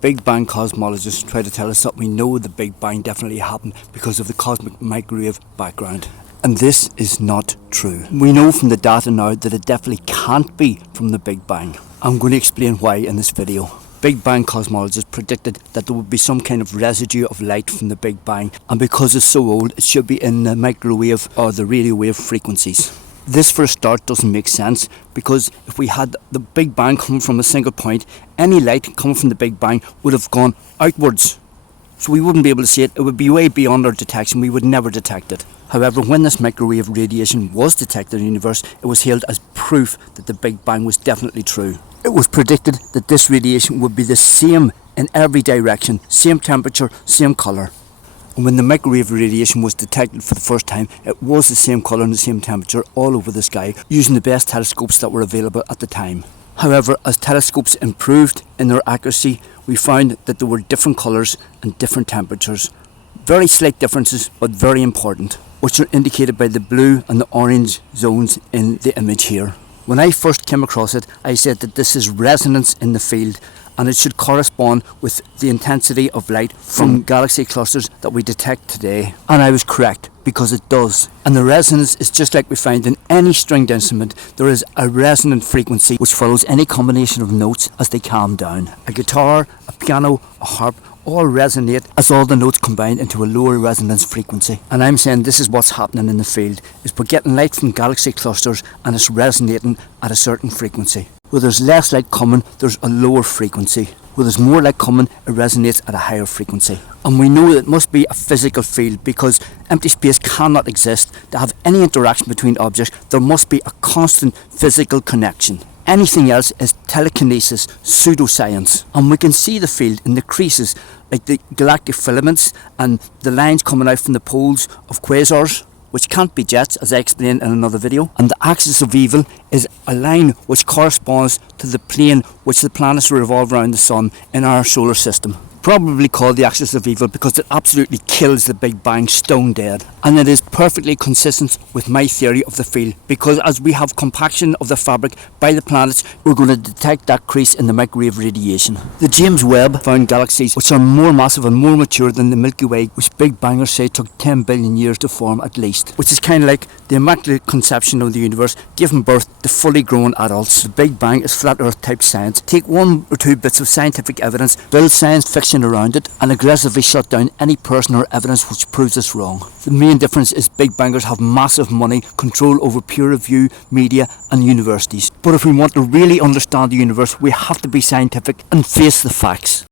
Big Bang cosmologists try to tell us that we know the Big Bang definitely happened because of the cosmic microwave background. And this is not true. We know from the data now that it definitely can't be from the Big Bang. I'm going to explain why in this video. Big Bang cosmologists predicted that there would be some kind of residue of light from the Big Bang, and because it's so old, it should be in the microwave or the radio wave frequencies. This for a start doesn't make sense, because if we had the Big Bang coming from a single point, any light coming from the Big Bang would have gone outwards. So we wouldn't be able to see it. It would be way beyond our detection. We would never detect it. However, when this microwave radiation was detected in the universe, it was hailed as proof that the Big Bang was definitely true. It was predicted that this radiation would be the same in every direction, same temperature, same colour. And when the microwave radiation was detected for the first time, it was the same colour and the same temperature all over the sky, using the best telescopes that were available at the time. However, as telescopes improved in their accuracy, we found that there were different colours and different temperatures. Very slight differences, but very important, which are indicated by the blue and the orange zones in the image here. When I first came across it, I said that this is resonance in the field, and it should correspond with the intensity of light from galaxy clusters that we detect today. And I was correct, because it does. And the resonance is just like we find in any stringed instrument. There is a resonant frequency which follows any combination of notes as they calm down. A guitar, a piano, a harp all resonate as all the notes combine into a lower resonance frequency. And I'm saying this is what's happening in the field, is we're getting light from galaxy clusters and it's resonating at a certain frequency. Where there's less light coming, there's a lower frequency. Where there's more light coming, it resonates at a higher frequency. And we know that it must be a physical field, because empty space cannot exist. To have any interaction between objects, there must be a constant physical connection. Anything else is telekinesis, pseudoscience. And we can see the field in the creases, like the galactic filaments and the lines coming out from the poles of quasars, which can't be jets, as I explained in another video. And the axis of evil is a line which corresponds to the plane which the planets revolve around the sun in our solar system. Probably called the axis of evil because it absolutely kills the Big Bang stone dead. And it is perfectly consistent with my theory of the field, because as we have compaction of the fabric by the planets, we're going to detect that crease in the microwave radiation. The James Webb found galaxies which are more massive and more mature than the Milky Way, which Big Bangers say took 10 billion years to form at least, which is kind of like the immaculate conception of the universe giving birth to fully grown adults. The Big Bang is flat earth type science. Take one or two bits of scientific evidence, build science fiction around it, and aggressively shut down any person or evidence which proves us wrong. The main difference is Big Bangers have massive money, control over peer review, media and universities. But if we want to really understand the universe, we have to be scientific and face the facts.